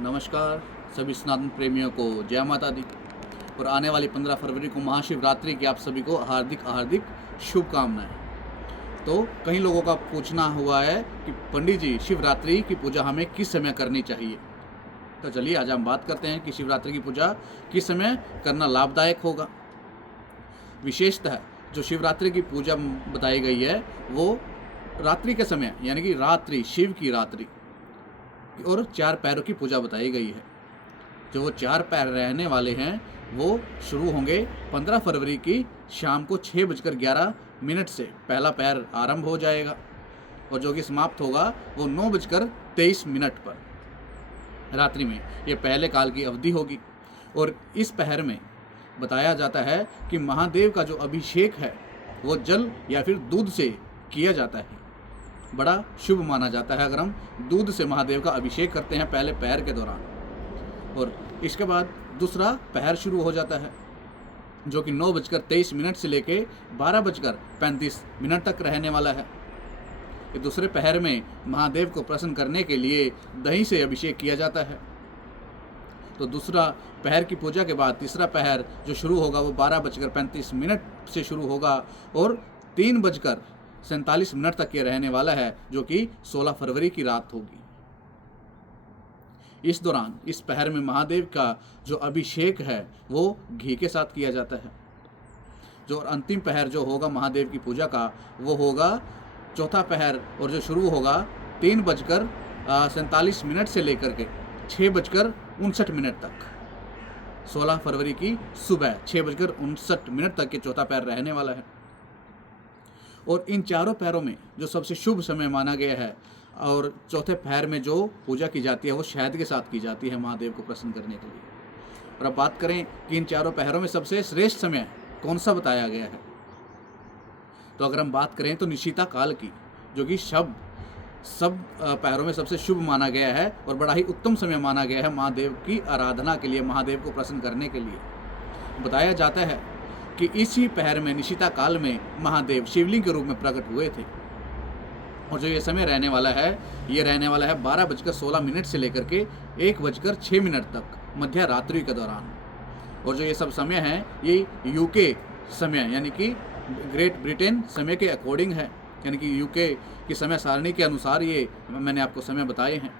नमस्कार सभी स्नातन प्रेमियों को जय माता दी। और आने वाली 15 फरवरी को महाशिवरात्रि की आप सभी को हार्दिक हार्दिक शुभकामनाएं। तो कई लोगों का पूछना हुआ है कि पंडित जी शिवरात्रि की पूजा हमें किस समय करनी चाहिए। तो चलिए आज हम बात करते हैं कि शिवरात्रि की पूजा किस समय करना लाभदायक होगा। विशेषतः जो शिवरात्रि की पूजा बताई गई है वो रात्रि के समय यानी कि रात्रि, शिव की रात्रि और 4 पैरों की पूजा बताई गई है। जो वो 4 पैर रहने वाले हैं वो शुरू होंगे 15 फरवरी की शाम को 6:11 से पहला पैर आरंभ हो जाएगा और जो कि समाप्त होगा वो 9:23 पर रात्रि में। ये पहले काल की अवधि होगी और इस पहर में बताया जाता है कि महादेव का जो अभिषेक है वो जल या फिर दूध से किया जाता है। बड़ा शुभ माना जाता है अगर हम दूध से महादेव का अभिषेक करते हैं पहले पैर के दौरान। और इसके बाद दूसरा पहर शुरू हो जाता है जो कि 9:23 से लेके 12:35 तक रहने वाला है। ये दूसरे पहर में महादेव को प्रसन्न करने के लिए दही से अभिषेक किया जाता है। तो दूसरा पहर की पूजा के बाद तीसरा पहर जो शुरू होगा वो 12:35 से शुरू होगा और 3:47 तक ये रहने वाला है जो कि 16 फरवरी की रात होगी। इस दौरान इस पहर में महादेव का जो अभिषेक है वो घी के साथ किया जाता है। जो अंतिम पहर जो होगा महादेव की पूजा का वो होगा चौथा पहर और जो शुरू होगा 3:47 से लेकर के 6:59 तक 16 फरवरी की सुबह 6:59 तक ये चौथा पैर रहने वाला है। और इन चारों पैरों में जो सबसे शुभ समय माना गया है और चौथे पैर में जो पूजा की जाती है वो शहद के साथ की जाती है महादेव को प्रसन्न करने के लिए। और अब बात करें कि इन चारों पैरों में सबसे श्रेष्ठ समय कौन सा बताया गया है, तो अगर हम बात करें तो निशिता काल की, जो कि सब पैरों में सबसे शुभ माना गया है और बड़ा ही उत्तम समय माना गया है महादेव की आराधना के लिए, महादेव को प्रसन्न करने के लिए। बताया जाता है कि इसी पहर में निशिता काल में महादेव शिवलिंग के रूप में प्रकट हुए थे। और जो ये समय रहने वाला है ये रहने वाला है 12:16 से लेकर के 1:06 तक मध्य रात्रि के दौरान। और जो ये सब समय है ये यूके समय यानी कि ग्रेट ब्रिटेन समय के अकॉर्डिंग है, यानी कि यूके की समय सारणी के अनुसार ये मैंने आपको समय बताए हैं।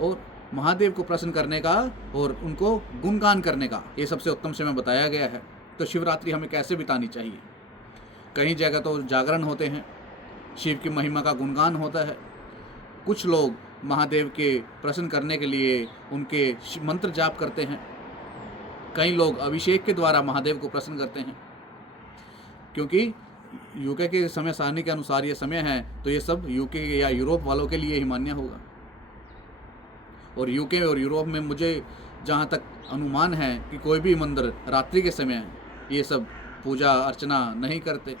और महादेव को प्रसन्न करने का और उनको गुणगान करने का ये सबसे उत्तम समय बताया गया है। तो शिवरात्रि हमें कैसे बितानी चाहिए? कई जगह तो जागरण होते हैं, शिव की महिमा का गुणगान होता है। कुछ लोग महादेव के प्रसन्न करने के लिए उनके मंत्र जाप करते हैं। कई लोग अभिषेक के द्वारा महादेव को प्रसन्न करते हैं। क्योंकि यूके के समय सारणी के अनुसार ये समय है तो ये सब यूके या यूरोप वालों के लिए ही मान्य होगा। और यूके और यूरोप में मुझे जहाँ तक अनुमान है कि कोई भी मंदिर रात्रि के समय ये सब पूजा अर्चना नहीं करते।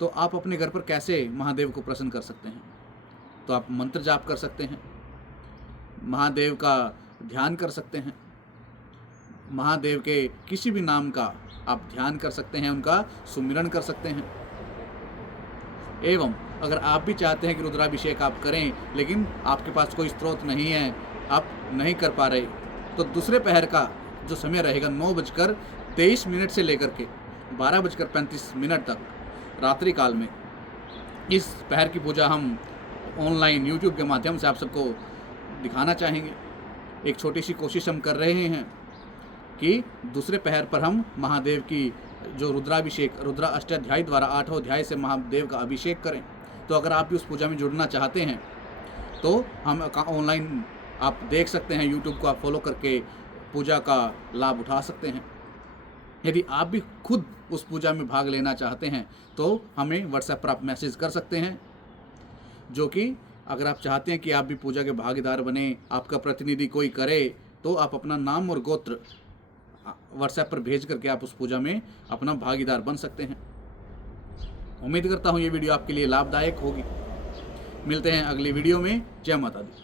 तो आप अपने घर पर कैसे महादेव को प्रसन्न कर सकते हैं? तो आप मंत्र जाप कर सकते हैं, महादेव का ध्यान कर सकते हैं, महादेव के किसी भी नाम का आप ध्यान कर सकते हैं, उनका सुमिरन कर सकते हैं। एवं अगर आप भी चाहते हैं कि रुद्राभिषेक आप करें लेकिन आपके पास कोई स्रोत नहीं है, आप नहीं कर पा रहे, तो दूसरे पहर का जो समय रहेगा 9:23 से लेकर के 12:35 तक रात्रि काल में इस पहर की पूजा हम ऑनलाइन यूट्यूब के माध्यम से आप सबको दिखाना चाहेंगे। एक छोटी सी कोशिश हम कर रहे हैं कि दूसरे पहर पर हम महादेव की जो रुद्राभिषेक रुद्रा अष्टाध्यायी द्वारा 8वें अध्याय से महादेव का अभिषेक करें। तो अगर आप भी उस पूजा में जुड़ना चाहते हैं तो हम ऑनलाइन आप देख सकते हैं, यूट्यूब को आप फॉलो करके पूजा का लाभ उठा सकते हैं। यदि आप भी खुद उस पूजा में भाग लेना चाहते हैं तो हमें व्हाट्सएप पर आप मैसेज कर सकते हैं, जो कि अगर आप चाहते हैं कि आप भी पूजा के भागीदार बने, आपका प्रतिनिधि कोई करे, तो आप अपना नाम और गोत्र व्हाट्सएप पर भेज करके आप उस पूजा में अपना भागीदार बन सकते हैं। उम्मीद करता हूँ ये वीडियो आपके लिए लाभदायक होगी। मिलते हैं अगली वीडियो में। जय माता दी।